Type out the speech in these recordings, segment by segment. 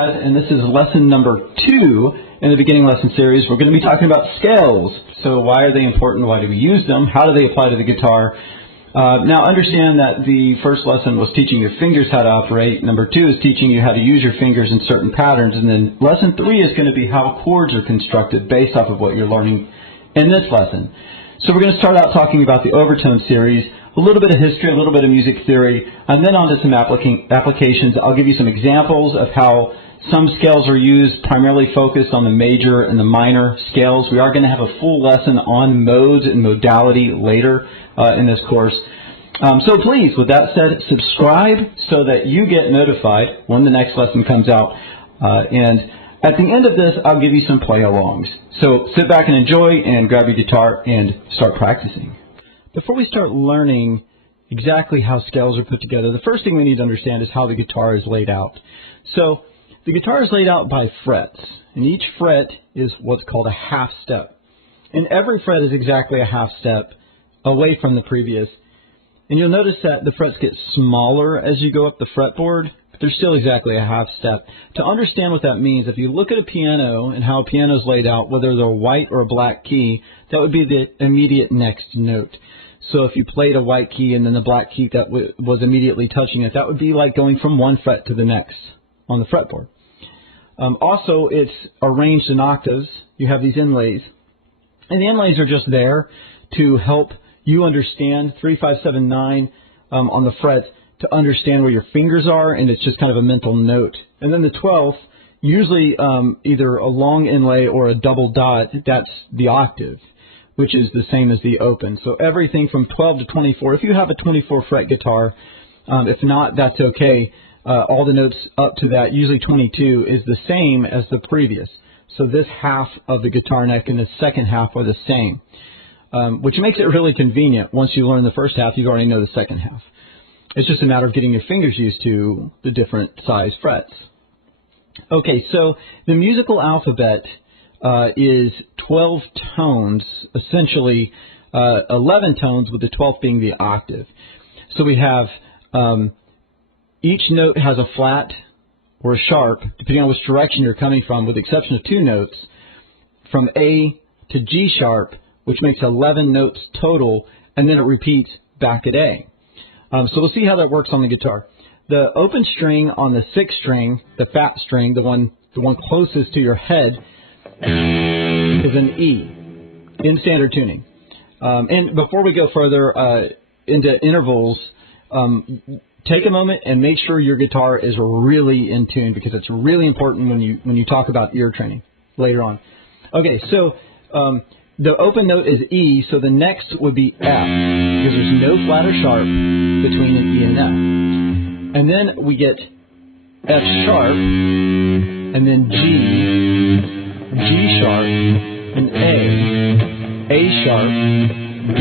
Brad, and this is lesson number 2 in the beginning lesson series. We're going to be talking about scales. So why are they important? Why do we use them? How do they apply to the guitar? Now understand that the first lesson was teaching your fingers how to operate. Number 2 is teaching you how to use your fingers in certain patterns. And then lesson 3 is going to be how chords are constructed based off of what you're learning in this lesson. So we're going to start out talking about the Overtone Series, a little bit of history, a little bit of music theory, and then on to some applications. I'll give you some examples of how some scales are used, primarily focused on the major and the minor scales. We are going to have a full lesson on modes and modality later in this course. So please, with that said, subscribe so that you get notified when the next lesson comes out. And at the end of this, I'll give you some play-alongs. So sit back and enjoy, and grab your guitar and start practicing. Before we start learning exactly how scales are put together, the first thing we need to understand is how the guitar is laid out. So the guitar is laid out by frets, and each fret is what's called a half step. And every fret is exactly a half step away from the previous. And you'll notice that the frets get smaller as you go up the fretboard, but they're still exactly a half step. To understand what that means, if you look at a piano and how a piano is laid out, whether they're a white or a black key, that would be the immediate next note. So if you played a white key and then the black key that was immediately touching it, that would be like going from one fret to the next on the fretboard. Also, it's arranged in octaves. You have these inlays. And the inlays are just there to help you understand 3, 5, 7, 9 on the frets to understand where your fingers are, and it's just kind of a mental note. And then the 12th, usually either a long inlay or a double dot, that's the octave, which is the same as the open. So everything from 12 to 24, if you have a 24 fret guitar, if not, that's okay. All the notes up to that, usually 22, is the same as the previous. So this half of the guitar neck and the second half are the same, which makes it really convenient. Once you learn the first half, you already know the second half. It's just a matter of getting your fingers used to the different size frets. Okay, so the musical alphabet is 12 tones, essentially 11 tones, with the 12th being the octave. So we have each note has a flat or a sharp, depending on which direction you're coming from, with the exception of 2 notes, from A to G sharp, which makes 11 notes total, and then it repeats back at A. So we'll see how that works on the guitar. The open string on the 6th string, the fat string, the one closest to your head, is an E in standard tuning. And before we go further into intervals, take a moment and make sure your guitar is really in tune, because it's really important when you talk about ear training later on. Okay, so the open note is E, so the next would be F, because there's no flat or sharp between an E and F. And then we get F sharp, and then G, G sharp, and A sharp, B,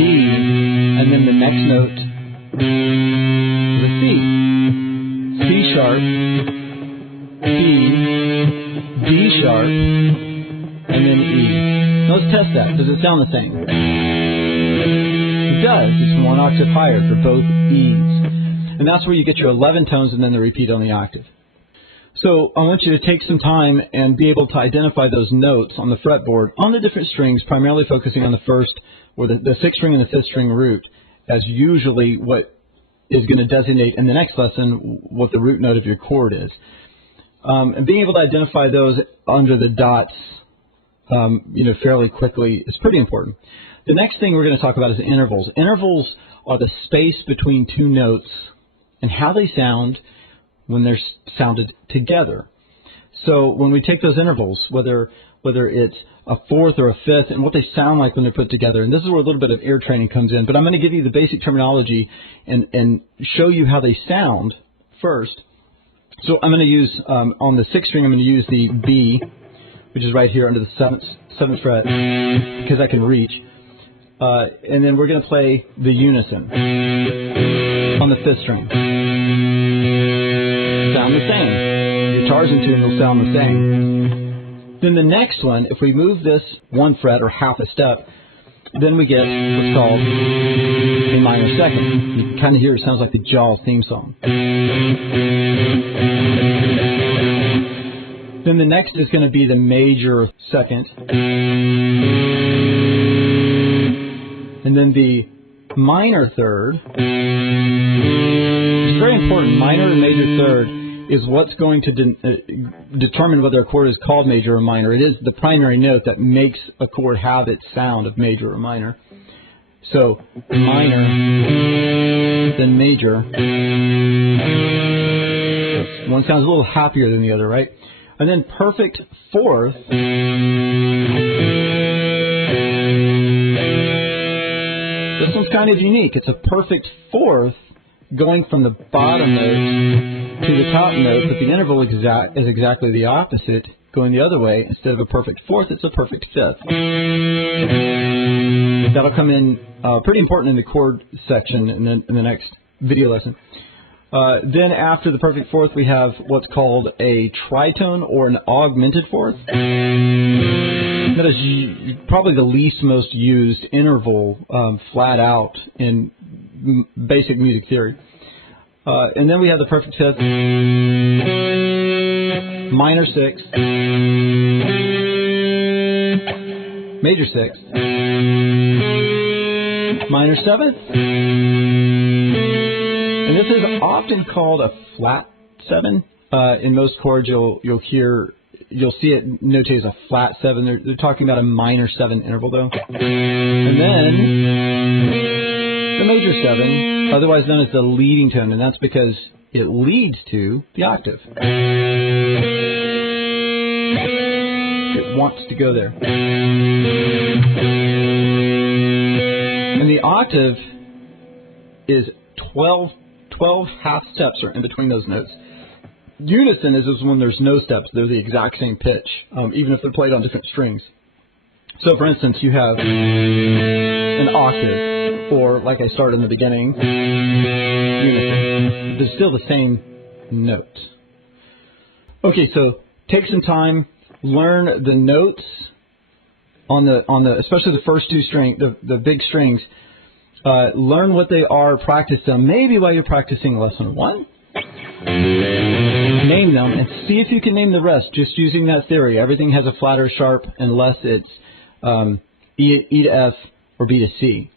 and then the next note is a C. C sharp, B, D sharp, and then E. Now let's test that. Does it sound the same? It does. It's 1 octave higher for both E's. And that's where you get your 11 tones and then the repeat on the octave. So I want you to take some time and be able to identify those notes on the fretboard on the different strings, primarily focusing on the first, or the 6th string and the 5th string root, as usually what is going to designate in the next lesson what the root note of your chord is. And being able to identify those under the dots fairly quickly is pretty important. The next thing we're going to talk about is intervals. Intervals are the space between 2 notes and how they sound when they're sounded together. So when we take those intervals, whether it's a 4th or a 5th, and what they sound like when they're put together, and this is where a little bit of ear training comes in, but I'm going to give you the basic terminology and show you how they sound first. So I'm going to use, on the 6th string, I'm going to use the B, which is right here under the 7th fret, because I can reach. And then we're going to play the unison on the 5th string. Sound the same. Guitars in tune will sound the same. Then the next one, if we move this 1 fret or half a step, then we get what's called a minor second. You can kind of hear it sounds like the Jaws theme song. Then the next is going to be the major second. And then the minor third. It's very important. Minor and major third is what's going to determine whether a chord is called major or minor. It is the primary note that makes a chord have its sound of major or minor. So minor, then major. One sounds a little happier than the other, right? And then perfect fourth. This one's kind of unique. It's a perfect fourth going from the bottom note to the top note, but the interval is exactly the opposite, going the other way. Instead of a perfect fourth, it's a perfect fifth. That'll come in pretty important in the chord section in the next video lesson. Then after the perfect fourth, we have what's called a tritone or an augmented fourth. That is probably the least most used interval flat out in basic music theory. And then we have the perfect fifth, minor sixth, major sixth, minor seventh, and this is often called a flat seven. In most chords, you'll see it notated as a flat seven. They're talking about a minor seven interval though. And then the major seven, otherwise known as the leading tone, and that's because it leads to the octave. It wants to go there. And the octave is 12 half steps are in between those notes. Unison is when there's no steps. They're the exact same pitch, even if they're played on different strings. So, for instance, you have an octave, or like I started in the beginning, unison. It's still the same note. Okay, so take some time, learn the notes on the especially the first two strings, the big strings. Learn what they are, practice them. Maybe while you're practicing lesson 1. Name them and see if you can name the rest just using that theory. Everything has a flat or sharp unless it's E to F or B to C.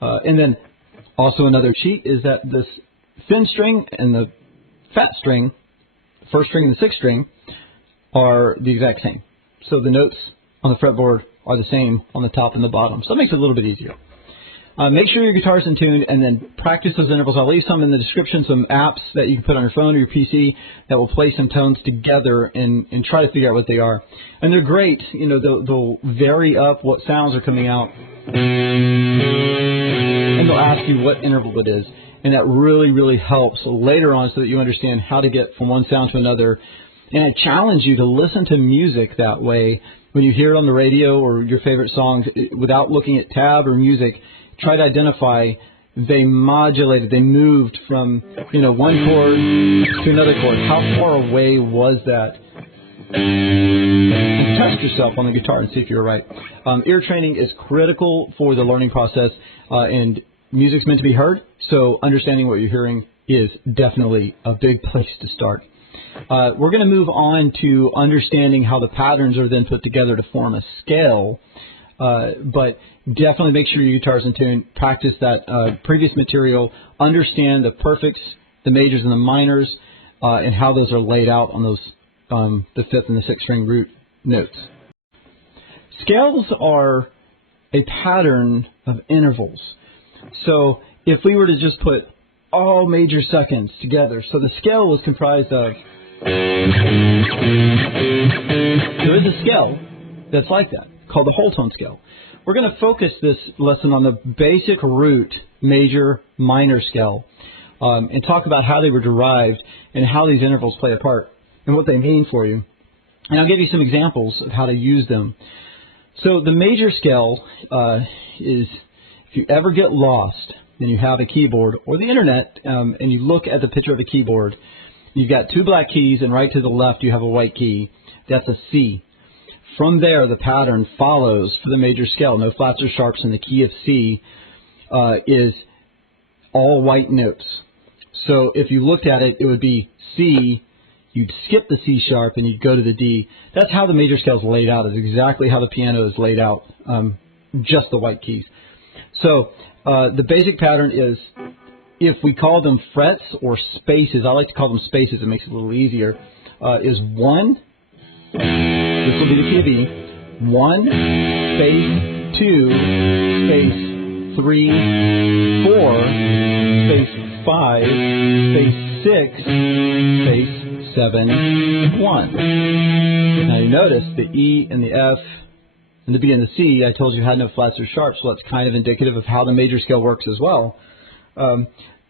And then also another cheat is that this thin string and the fat string, first string and the sixth string, are the exact same. So the notes on the fretboard are the same on the top and the bottom. So that makes it a little bit easier. Make sure your guitar's in tune and then practice those intervals. I'll leave some in the description, some apps that you can put on your phone or your PC that will play some tones together and try to figure out what they are. And they're great. You know, they'll vary up what sounds are coming out. And they'll ask you what interval it is. And that really, really helps later on so that you understand how to get from one sound to another. And I challenge you to listen to music that way when you hear it on the radio or your favorite songs without looking at tab or music. Try to identify they modulated, they moved from, one chord to another chord. How far away was that? And test yourself on the guitar and see if you're right. Ear training is critical for the learning process, and music's meant to be heard, so understanding what you're hearing is definitely a big place to start. We're going to move on to understanding how the patterns are then put together to form a scale. But definitely make sure your guitar's in tune. Practice that previous material. Understand the perfects, the majors, and the minors, and how those are laid out on those the fifth and the sixth string root notes. Scales are a pattern of intervals. So if we were to just put all major seconds together, so the scale was comprised of. There is a scale that's like that, called the whole tone scale. We're going to focus this lesson on the basic root major minor scale and talk about how they were derived and how these intervals play a part and what they mean for you. And I'll give you some examples of how to use them. So the major scale is, if you ever get lost and you have a keyboard or the internet and you look at the picture of a keyboard, you've got two black keys and right to the left you have a white key. That's a C. From there, the pattern follows for the major scale. No flats or sharps, and the key of C is all white notes. So if you looked at it, it would be C, you'd skip the C sharp and you'd go to the D. That's how the major scale is laid out, is exactly how the piano is laid out, just the white keys. So the basic pattern is, if we call them frets or spaces, I like to call them spaces, it makes it a little easier, is 1, this will be the key of E, 1, space, 2, space, 3, 4, space, 5, space, 6, space, 7, 1. Now you notice the E and the F and the B and the C, I told you had no flats or sharps, so that's kind of indicative of how the major scale works as well.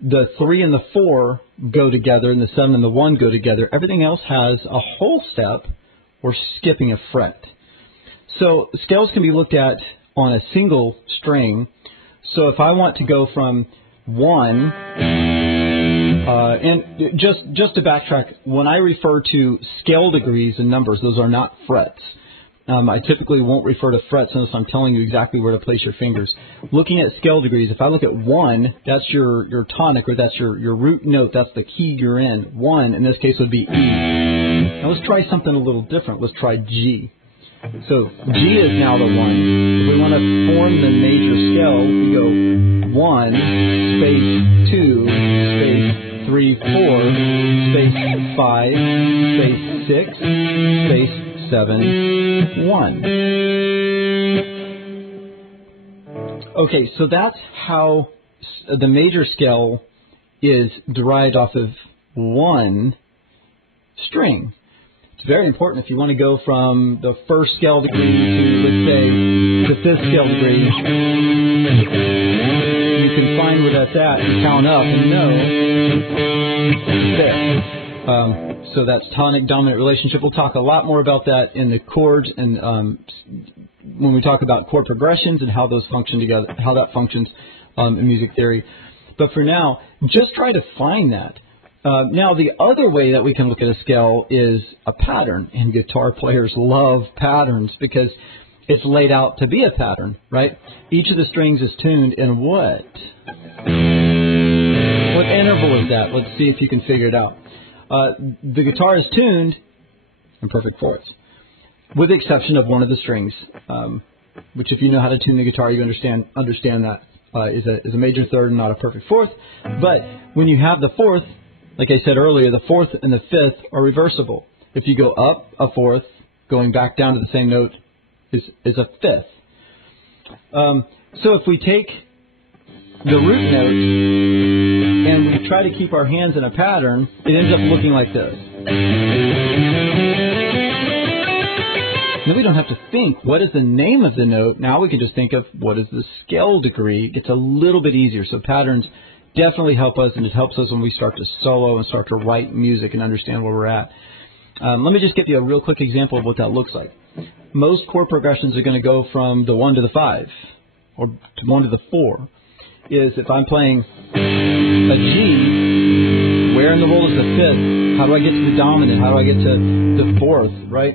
The 3 and the 4 go together, and the 7 and the 1 go together. Everything else has a whole step or skipping a fret. So scales can be looked at on a single string. So if I want to go from 1, and just to backtrack, when I refer to scale degrees and numbers, those are not frets. I typically won't refer to frets unless I'm telling you exactly where to place your fingers. Looking at scale degrees, if I look at 1, that's your tonic, or that's your root note, that's the key you're in. 1, in this case, would be E. Now let's try something a little different. Let's try G. So G is now the 1. If we want to form the major scale, we go 1, space, 2, space, 3, 4, space, 5, space, 6, space, 7, 1. Okay, so that's how the major scale is derived off of 1 string. It's very important if you want to go from the first scale degree to, let's say, the 5th scale degree. You can find where that's at and count up and know it's 5th. So that's tonic-dominant relationship. We'll talk a lot more about that in the chords and when we talk about chord progressions and how those function together, how that functions in music theory. But for now, just try to find that. Now, the other way that we can look at a scale is a pattern, and guitar players love patterns because it's laid out to be a pattern, right? Each of the strings is tuned in what? What interval is that? Let's see if you can figure it out. The guitar is tuned in perfect fourths, with the exception of one of the strings, which if you know how to tune the guitar, you understand that is a major third and not a perfect fourth. But when you have the fourth, like I said earlier, the 4th and the 5th are reversible. If you go up a 4th, going back down to the same note is a 5th. So if we take the root note and we try to keep our hands in a pattern, it ends up looking like this. Now we don't have to think, what is the name of the note? Now we can just think of what is the scale degree. It gets a little bit easier. So patterns definitely help us, and it helps us when we start to solo and start to write music and understand where we're at. Let me just give you a real quick example of what that looks like. Most chord progressions are going to go from the 1 to the 5, or to 1 to the 4. Is if I'm playing a G, where in the world is the 5th? How do I get to the dominant? How do I get to the 4th, right?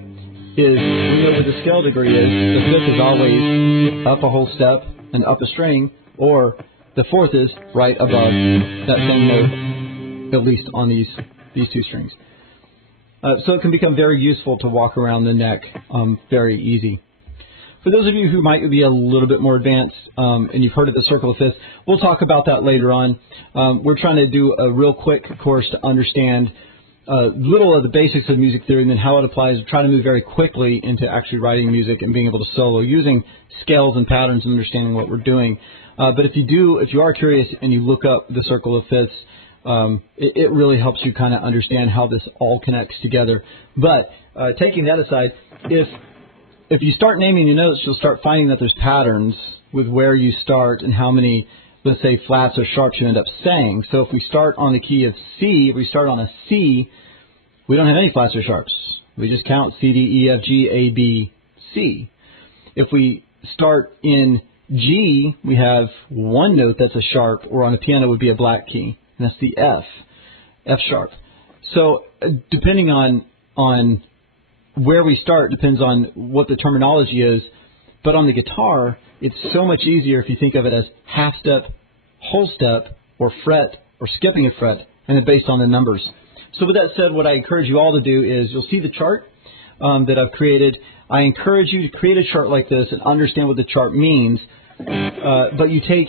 Is we know what the scale degree is. The 5th is always up a whole step and up a string, or the 4th is right above that same note, at least on these 2 strings. So it can become very useful to walk around the neck very easy. For those of you who might be a little bit more advanced and you've heard of the circle of fifths, we'll talk about that later on. We're trying to do a real quick course to understand little of the basics of music theory and then how it applies, try to move very quickly into actually writing music and being able to solo using scales and patterns and understanding what we're doing. But if you are curious and you look up the circle of fifths, it really helps you kind of understand how this all connects together. But taking that aside, if you start naming your notes, you'll start finding that there's patterns with where you start and how many, let's say, flats or sharps you end up saying. So if we start on the key of C, if we start on a C, we don't have any flats or sharps. We just count C, D, E, F, G, A, B, C. If we start in G, we have one note that's a sharp, or on a piano would be a black key, and that's the F sharp. So depending on where we start depends on what the terminology is, but on the guitar, it's so much easier if you think of it as half step, whole step, or fret, or skipping a fret, and then based on the numbers. So with that said, what I encourage you all to do is you'll see the chart that I've created. I encourage you to create a chart like this and understand what the chart means. But you take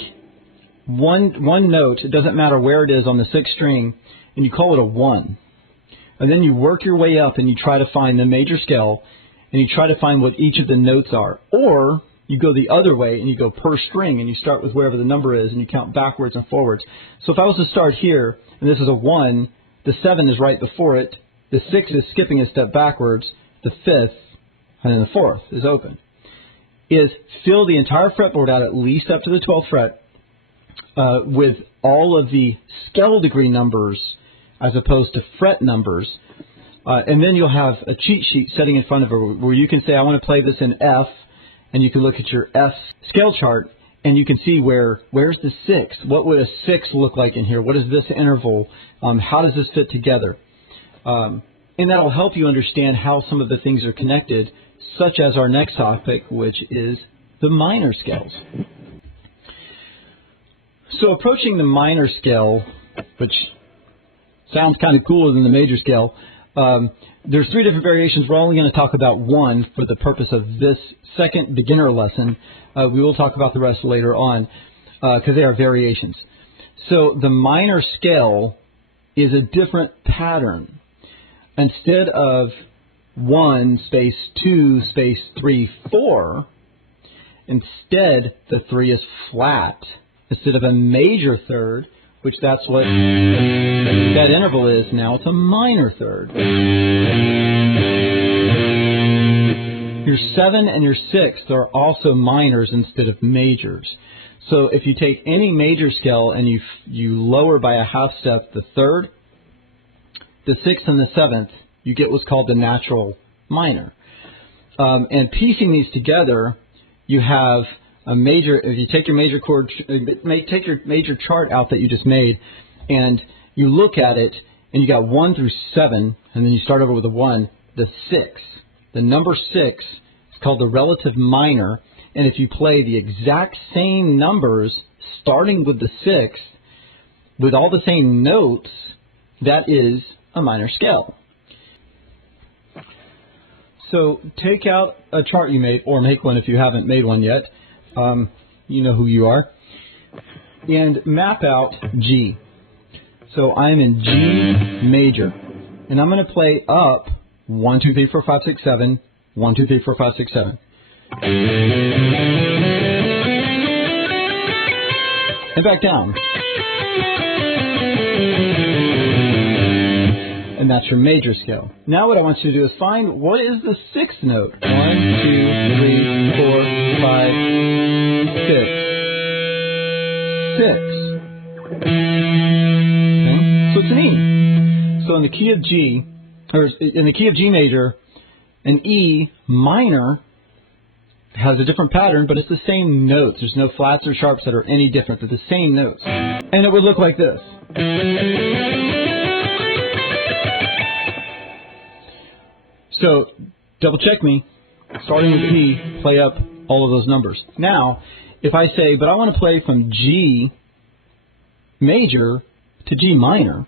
one note, it doesn't matter where it is on the 6th string, and you call it a 1. And then you work your way up and you try to find the major scale, and you try to find what each of the notes are. Or you go the other way and you go per string and you start with wherever the number is and you count backwards and forwards. So if I was to start here, and this is a 1, the 7 is right before it, the 6 is skipping a step backwards, the 5th, and then the 4th is open. Is fill the entire fretboard out at least up to the 12th fret with all of the scale degree numbers as opposed to fret numbers. And then you'll have a cheat sheet sitting in front of it where you can say, I want to play this in F, and you can look at your F scale chart, and you can see where's the 6? What would a 6 look like in here? What is this interval? How does this fit together? And that'll help you understand how some of the things are connected, such as our next topic, which is the minor scales. So approaching the minor scale, which sounds kind of cooler than the major scale, there's 3 different variations. We're only going to talk about one for the purpose of this second beginner lesson. We will talk about the rest later on because they are variations. So the minor scale is a different pattern. Instead of 1 space 2 space 3 4, instead the 3 is flat. Instead of a major third, which that's what that interval is, now it's a minor third. Your 7 and your 6 are also minors instead of majors. So if you take any major scale and you lower by a half step the 3rd, the 6th, and the 7th, you get what's called the natural minor. And piecing these together, you have a major. If you take your major chord, take your major chart out that you just made, and you look at it, and you got 1 through 7, and then you start over with a 1. The 6, the number 6, is called the relative minor, and if you play the exact same numbers starting with the 6th, with all the same notes, that is a minor scale. So take out a chart you made, or make one if you haven't made one yet. You know who you are. And map out G. So I'm in G major. And I'm going to play up 1, 2, 3, 4, 5, 6, 7. 1, 2, 3, 4, 5, 6, 7. And back down. And that's your major scale. Now what I want you to do is find what is the 6th note. 1, 2, 3, 4, 5, 6. 6. Okay? So it's an E. So in the key of G, or in the key of G major, an E minor has a different pattern, but it's the same notes. There's no flats or sharps that are any different. They're the same notes. And it would look like this. So double check me. Starting with E, play up all of those numbers. Now, if I say, but I want to play from G major to G minor,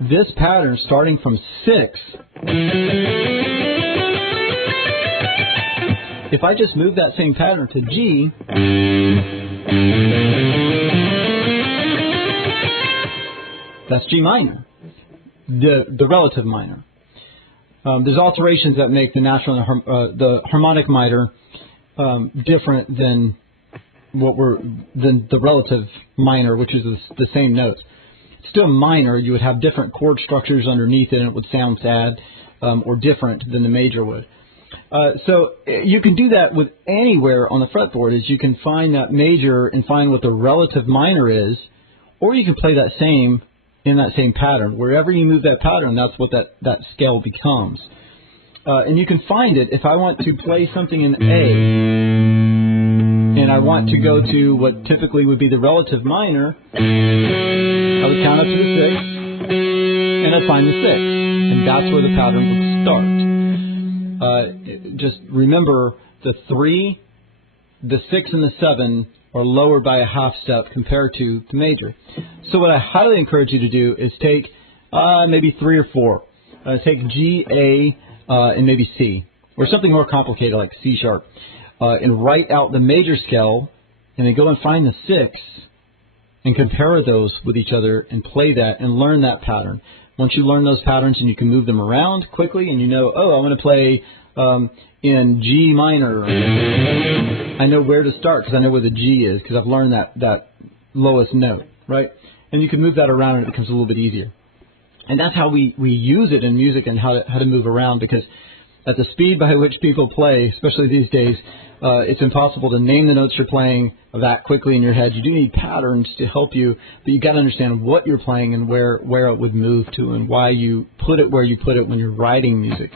this pattern starting from 6, if I just move that same pattern to G, that's G minor, the relative minor. There's alterations that make the natural and the harmonic minor different than than the relative minor, which is the same notes. It's still minor. You would have different chord structures underneath it, and it would sound sad or different than the major would. So you can do that with anywhere on the fretboard. Is you can find that major and find what the relative minor is, or you can play that same in that same pattern. Wherever you move that pattern, that's what that scale becomes. And you can find it if I want to play something in A, and I want to go to what typically would be the relative minor, I would count up to the 6, and I'd find the 6, and that's where the pattern would start. Just remember the 3, the 6, and the 7 are lower by a half step compared to the major. So what I highly encourage you to do is take maybe 3 or 4. Take G, A, and maybe C, or something more complicated like C sharp, and write out the major scale, and then go and find the 6 and compare those with each other and play that and learn that pattern. Once you learn those patterns and you can move them around quickly and you know, oh, I want to play in G minor, I know where to start because I know where the G is because I've learned that lowest note, right? And you can move that around and it becomes a little bit easier. And that's how we use it in music and how to move around, because at the speed by which people play, especially these days, it's impossible to name the notes you're playing that quickly in your head. You do need patterns to help you, but you've got to understand what you're playing and where it would move to and why you put it where you put it when you're writing music.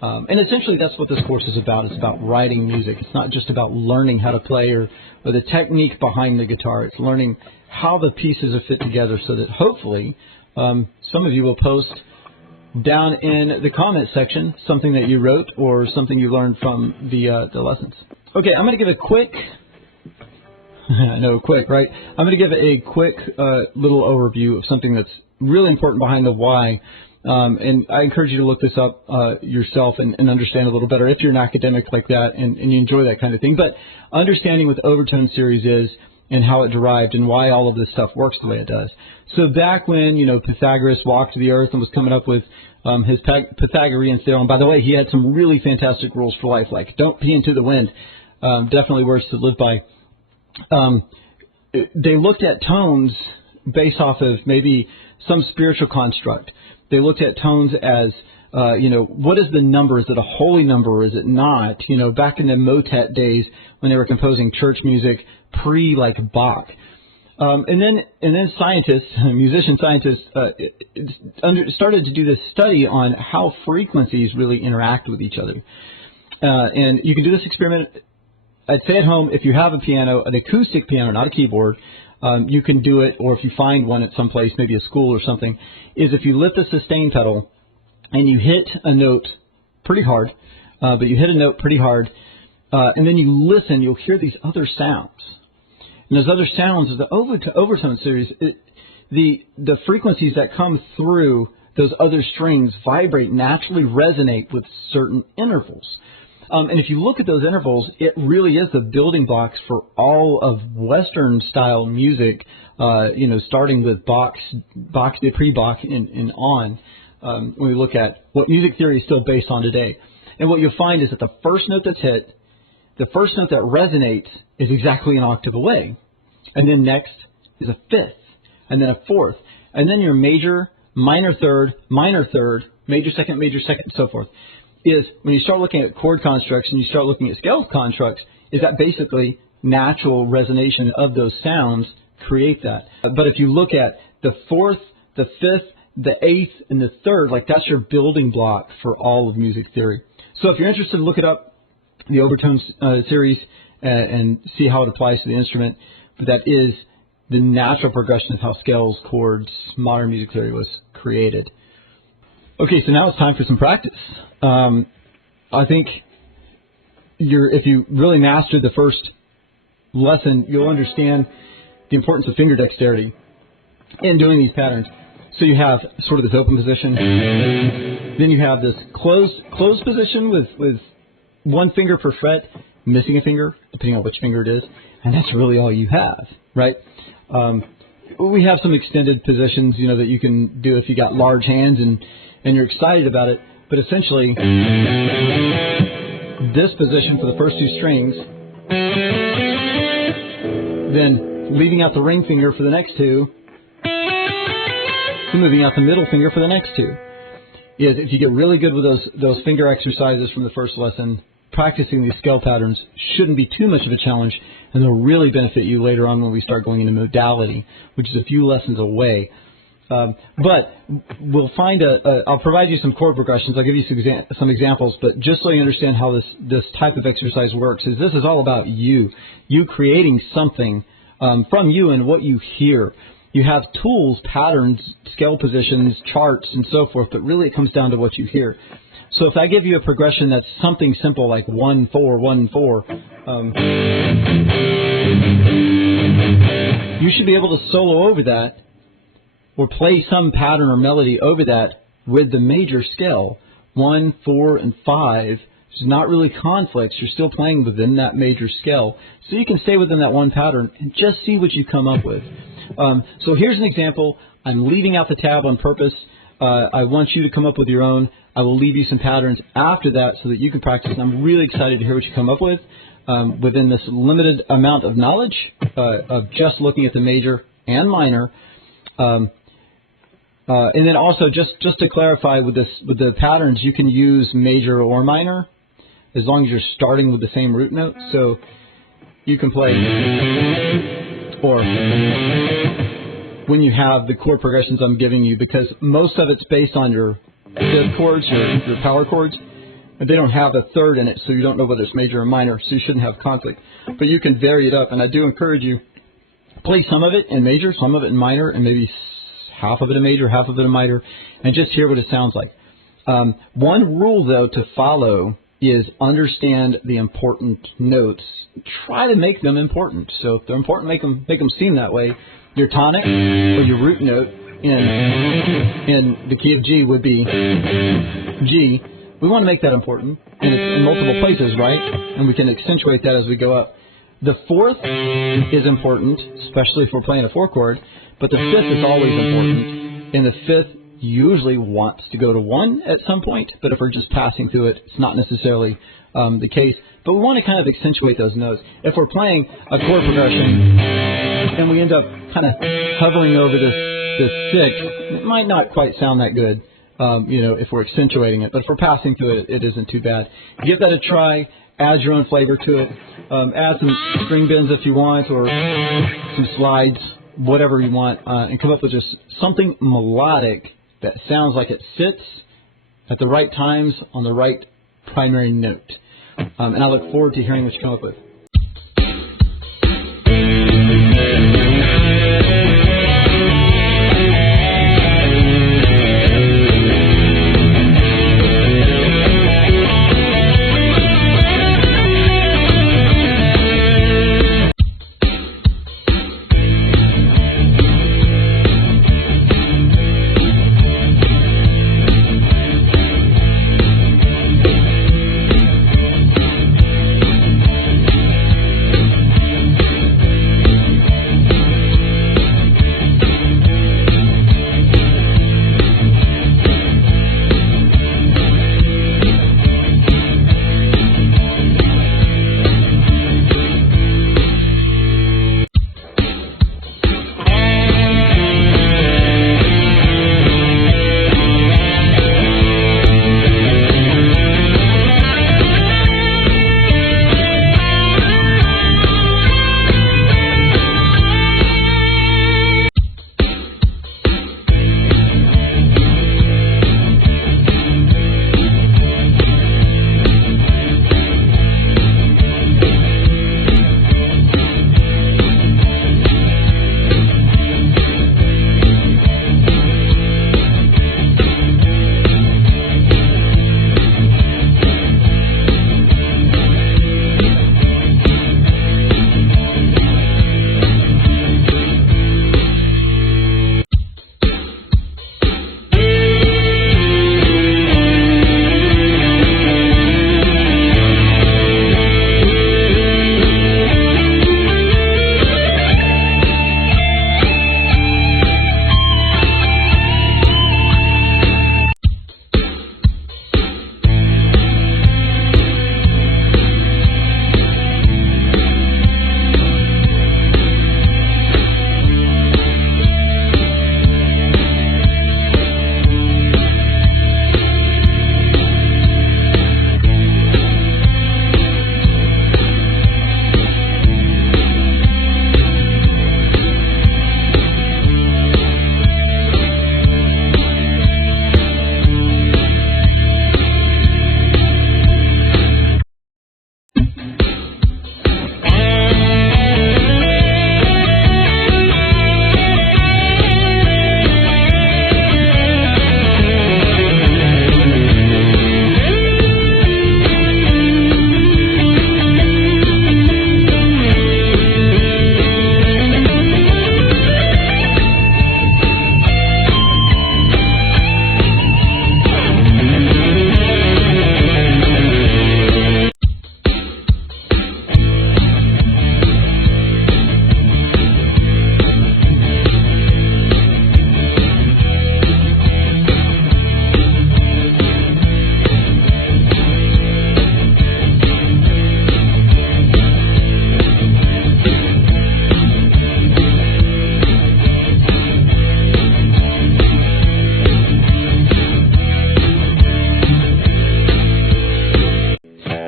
And essentially that's what this course is about. It's about writing music. It's not just about learning how to play or the technique behind the guitar. It's learning how the pieces are fit together so that hopefully some of you will post down in the comment section something that you wrote or something you learned from the lessons. Okay, I'm going to give a quick, I know quick, right? I'm going to give a quick little overview of something that's really important behind the why. And I encourage you to look this up yourself and understand a little better if you're an academic like that and you enjoy that kind of thing. But understanding what the Overtone Series is and how it derived and why all of this stuff works the way it does. So back when, Pythagoras walked the earth and was coming up with his Pythagorean theorem, by the way, he had some really fantastic rules for life, like don't pee into the wind, definitely words to live by. They looked at tones based off of maybe some spiritual construct. They looked at tones as, what is the number? Is it a holy number or is it not? Back in the motet days when they were composing church music, like Bach. And then scientists, musician scientists, started to do this study on how frequencies really interact with each other. And you can do this experiment, I'd say at home, if you have a piano, an acoustic piano, not a keyboard, you can do it, or if you find one at some place, maybe a school or something, is if you lift the sustain pedal and you hit a note pretty hard, and then you listen, you'll hear these other sounds. And those other sounds of the Overtone Series, the frequencies that come through those other strings vibrate, naturally resonate with certain intervals. And if you look at those intervals, it really is the building blocks for all of Western-style music, starting with Bach's pre-Bach and on, when we look at what music theory is still based on today. And what you'll find is that the first note that's hit, the first note that resonates is exactly an octave away. And then next is a fifth, and then a fourth. And then your major, minor third, major second, and so forth. Is when you start looking at chord constructs and you start looking at scale constructs, is that basically natural resonation of those sounds create that. But if you look at the fourth, the fifth, the eighth, and the third, that's your building block for all of music theory. So if you're interested, look it up, the Overtone Series, and see how it applies to the instrument. But that is the natural progression of how scales, chords, modern music theory was created. Okay, so now it's time for some practice. I think if you really master the first lesson, you'll understand the importance of finger dexterity in doing these patterns. So you have sort of this open position, then you have this closed position with one finger per fret, missing a finger, depending on which finger it is, and that's really all you have, right? We have some extended positions, that you can do if you got large hands and you're excited about it. But essentially, this position for the first two strings, then leaving out the ring finger for the next two, and moving out the middle finger for the next two. Is if you get really good with those finger exercises from the first lesson, practicing these scale patterns shouldn't be too much of a challenge, and they'll really benefit you later on when we start going into modality, which is a few lessons away. But we'll find I'll provide you some chord progressions. I'll give you some examples, but just so you understand how this type of exercise works, this is all about you creating something from you and what you hear. You have tools, patterns, scale positions, charts, and so forth, but really it comes down to what you hear. So if I give you a progression that's something simple like 1-4, 1-4, you should be able to solo over that or play some pattern or melody over that with the major scale. 1, 4, and 5. There's not really conflicts. You're still playing within that major scale. So you can stay within that one pattern and just see what you come up with. So here's an example. I'm leaving out the tab on purpose. I want you to come up with your own. I will leave you some patterns after that so that you can practice. And I'm really excited to hear what you come up with within this limited amount of knowledge of just looking at the major and minor. And then also, just to clarify with the patterns, you can use major or minor as long as you're starting with the same root note. So you can play, or when you have the chord progressions I'm giving you, because most of it's based on your fifth chords, your power chords, and they don't have a third in it, so you don't know whether it's major or minor, so you shouldn't have conflict. But you can vary it up, and I do encourage you, play some of it in major, some of it in minor, and maybe half of it in major, half of it in minor, and just hear what it sounds like. One rule, though, to follow is understand the important notes. Try to make them important. So if they're important, make them seem that way. Your tonic or your root note in the key of G would be G. We want to make that important, and it's in multiple places, right? And we can accentuate that as we go up. The fourth is important, especially if we're playing a 4 chord, but the fifth is always important, and the fifth usually wants to go to 1 at some point, but if we're just passing through it, it's not necessarily the case. But we want to kind of accentuate those notes. If we're playing a chord progression and we end up kind of hovering over this 6, it might not quite sound that good, if we're accentuating it. But if we're passing through it, it isn't too bad. Give that a try. Add your own flavor to it. Add some string bends if you want, or some slides, whatever you want, and come up with just something melodic that sounds like it sits at the right times on the right primary note. And I look forward to hearing what you come up with.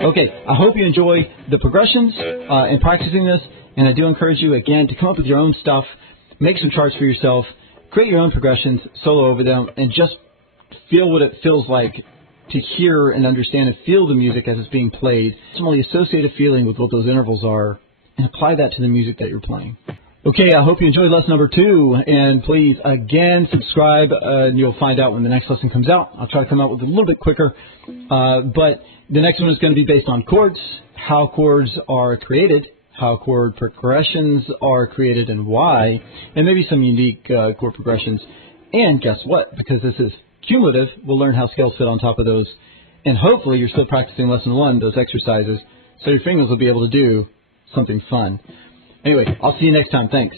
Okay, I hope you enjoy the progressions in practicing this, and I do encourage you, again, to come up with your own stuff, make some charts for yourself, create your own progressions, solo over them, and just feel what it feels like to hear and understand and feel the music as it's being played. Ultimately associate a feeling with what those intervals are and apply that to the music that you're playing. Okay, I hope you enjoyed lesson number 2, and please, again, subscribe, and you'll find out when the next lesson comes out. I'll try to come out with it a little bit quicker, but the next one is going to be based on chords, how chords are created, how chord progressions are created and why, and maybe some unique chord progressions. And guess what? Because this is cumulative, we'll learn how scales fit on top of those, and hopefully you're still practicing lesson 1, those exercises, so your fingers will be able to do something fun. Anyway, I'll see you next time. Thanks.